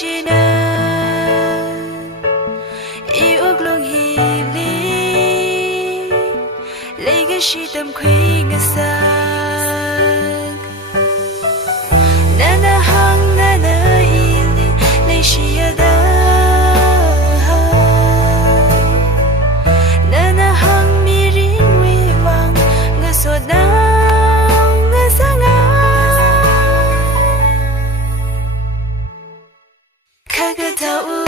chi na yêu luôn hi li lấy cái chi tâm khuy ngã xa na na hang na na ili lấy chi ada na na hang mi rin wi vang ngã so na ngã sa ngã khắc thâu